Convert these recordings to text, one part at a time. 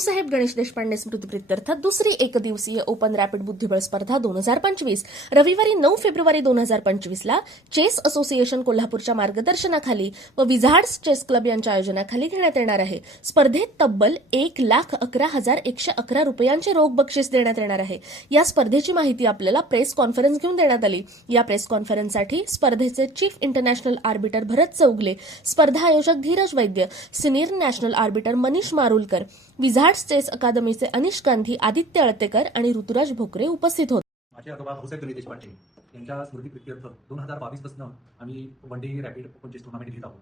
भाऊसाहेब गणेश देशपांडे स्मृतिप्रित्यर्थ दुसरी एकदिवसीय ओपन रॅपिड बुद्धिबळ स्पर्धा 2025 रविवारी 9 फेब्रुवारी 2025 ला चेस असोसिएशन कोल्हापूरच्या मार्गदर्शनाखाली व विझार्ड्स चेस क्लब यांच्या आयोजनाखाली घेण्यात येणार आहे। स्पर्धेत तब्बल 1,11,111 रुपयांचे रोख बक्षीस देण्यात येणार आहे। या स्पर्धेची माहिती आपल्याला प्रेस कॉन्फरन्स घेऊन देण्यात आली। या प्रेस कॉन्फरन्ससाठी स्पर्धेचे chief international arbiter Bharat Chougule, स्पर्धा आयोजक Dheeraj Vaidya, senior national arbiter Manish Marulkar, wizards chess अकादमीचे अनिश गांधी, आदित्य अळतेकर आणि ऋतुराज भोकरे उपस्थित होते। माझे आजोबा भाऊसाहेब गणेश देशपांडे यांच्या स्मृतिप्रित्यर्थ 2022 पासून आम्ही one day rapid open chess tournament घेत आहोत।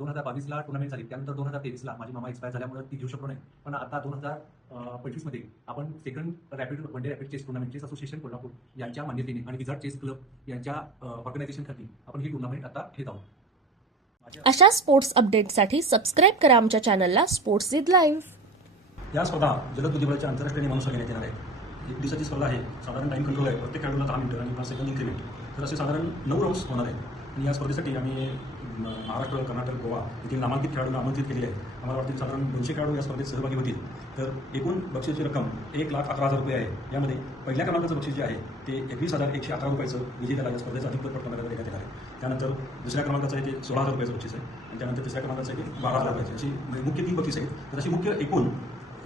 2022 ला टुर्नामेंट झाली, त्यानंतर 2023 ला माझी मामा एक्सपायर झाल्यामुळे ती घेऊ शकलो नाही, पण आता 2025 मध्ये आपण second rapid one day rapid chess tournament chess association Kolhapur यांच्या मान्यतेने आणि विझार्ड चेस क्लब यांच्या ऑर्गनायझेशन खाली आपण ही टुर्नामेंट आता घेत आहोत। अशा स्पोर्ट्स अपडेटसाठी सबस्क्राईब करा आमच्या चॅनलला स्पोर्ट्स विथ लाईव्ह। या स्पर्धा जलद बुद्धिबळाच्या आंतरराष्ट्रीय नियमानुसार घेण्यात येणार आहे। एक दिवसाची स्पर्धा आहे, साधारण टाइम कंट्रोल आहे, प्रत्येक खेळाडूला 10 मिनिटं आणि 5 सेकंद इन्क्रीमेंट, तर असे साधारण 9 राऊंड्स होणार आहेत। आणि या स्पर्धेसाठी आम्ही महाराष्ट्र, कर्नाटक, गोवा येथील नामांकित खेळाडूंना आमंत्रित केलेले आहे। आम्हाला वाटतील साधारण 200 खेळाडू या स्पर्धेत सहभागी होतील। तर एकूण बक्षीसची रक्कम 1,11,000 रुपये आहे। यामध्ये पहिल्या क्रमांकाचं बक्षीस जे आहे ते 21,111 रुपयाचं विजेत्याला या स्पर्धेचा अधिकृत पटकरणाला देण्यात येणार आहे। त्यानंतर दुसऱ्या क्रमांकाचं आहे ते 16,000 रुपयाचं बक्षीस आहे आणि त्यानंतर तिसऱ्या क्रमांकाचं आहे ते 12,000 रुपयाचे, अशी मुख्य 3 बक्षीस आहेत। तर अशी मुख्य एकूण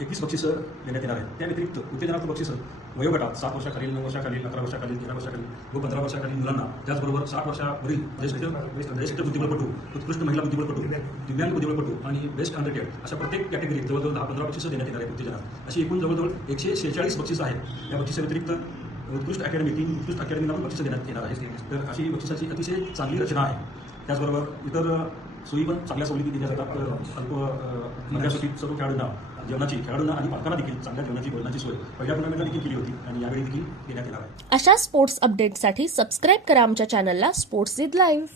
21 बक्षीसं देण्यात येणार आहेत। त्या व्यतिरिक्त उत्तेजनार्थ बक्षीसं वयोगटात 7 वर्षाखालील, 9 वर्षाखालील, 11 वर्षाखालील, 13 वर्षाखालील व 15 वर्षाखालील मुलांना, त्याचबरोबर 60 वर्षावरील ज्येष्ठ बुद्धिबळपटू, उत्कृष्ट महिला बुद्धिबळपटू, दिव्यांग बुद्धिबळपटू आणि बेस्ट अनरेटेड अशा प्रत्येक कॅटेगरीत जवळजवळ 10-15 बक्षीसं देण्यात येणार आहेत उत्तेजनात। अशी एकूण जवळजवळ 146 बक्षीसं आहेत। या बक्षिसा व्यतिरिक्त उत्कृष्ट अकॅडमी, 3 उत्कृष्ट अकॅडमीला पण बक्षीसं देण्यात येणार आहेत। तर अशी बक्षिसाची अतिशय चांगली रचना आहे। त्याचबरोबर इतर सोयी पण चांगल्या सवलती दिल्या जातात। अल्प मर्यादित सर्व खेळाडूंना आणि पालकांना देखील चांगल्या जेवणाची भोजनाची सोय पहिल्या टुर्नामेंटला देखील केली होती आणि यावेळी देखील देण्यात येणार आहे। अशा स्पोर्ट्स अपडेटसाठी सबस्क्राईब करा आमच्या चॅनलला स्पोर्ट्स विथ लाईव्ह।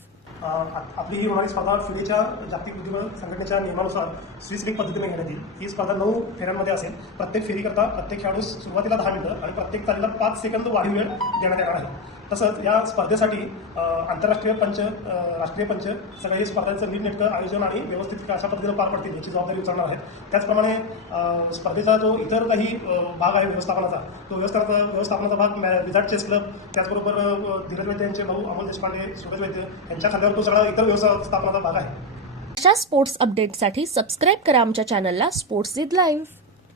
आपली ही होणारी स्पर्धा फिडेच्या जागतिक बुद्धिबळ संघटनेच्या नियमानुसार स्विस लीग पद्धतीने घेण्यात येईल। ही स्पर्धा 9 फेऱ्यांमध्ये असेल। प्रत्येक फेरीकरता प्रत्येक खेळाडूस सुरुवातीला 10 मिनिटं आणि प्रत्येक चालीला 5 सेकंद वाढीव वेळ देण्यात येणार आहे। तसंच या स्पर्धेसाठी आंतरराष्ट्रीय पंच, राष्ट्रीय पंच सगळे स्पर्धेचं नीटनेटकं आयोजन आणि व्यवस्थित अशा पद्धतीनं पार पडतील याची जबाबदारी उचलणार आहेत। त्याचप्रमाणे स्पर्धेचा जो इतर काही भाग आहे व्यवस्थापनाचा, तो व्यवस्थापनाचा भाग विझार्ड चेस क्लब, त्याचबरोबर धीरज वैद्य यांचे भाऊ अमोल देशपांडे, सूरज वैद्य यांच्या खात्यावर तो सगळा इतर व्यवस्थापनाचा भाग आहे। अशा स्पोर्ट्स अपडेटसाठी सबस्क्राईब करा आमच्या चॅनलला स्पोर्ट्स विथ लाईव्ह।